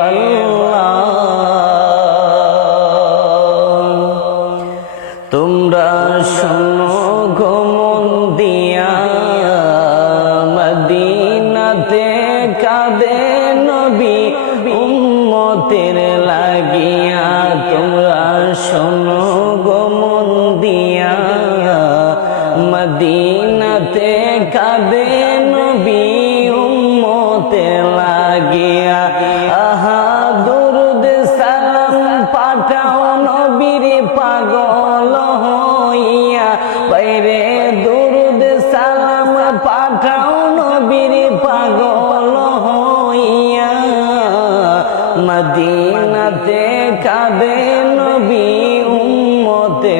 আল্লাহ তোমরা শোনো গমন দিয়া মদিনাতে কাঁদে মদিনাতে কাঁদে নবী উম্মতে লাগিয়া। আহা, দুরুদ সালাম পাঠাও নবীর পাগল হইয়া। বাইরে দুরুদ সালাম পাঠাও নবীর পাগল হইয়া। মদিনাতে কাঁদে নবী উম্মতে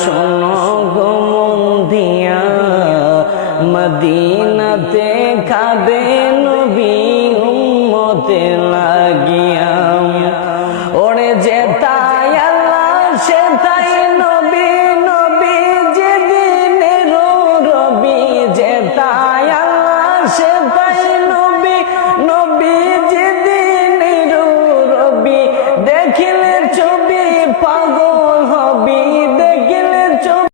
শোনো গমন দিয়া মদিনাতে কাঁদে নবী লাগিয়া। ওরে যে তাই আল্লাহ সে তাই নবী নবী যেদিনের রবি যে তাই আল্লাহ সে তাই নবী নবী যেদিনের রবি, দেখিলে ছবি পাগল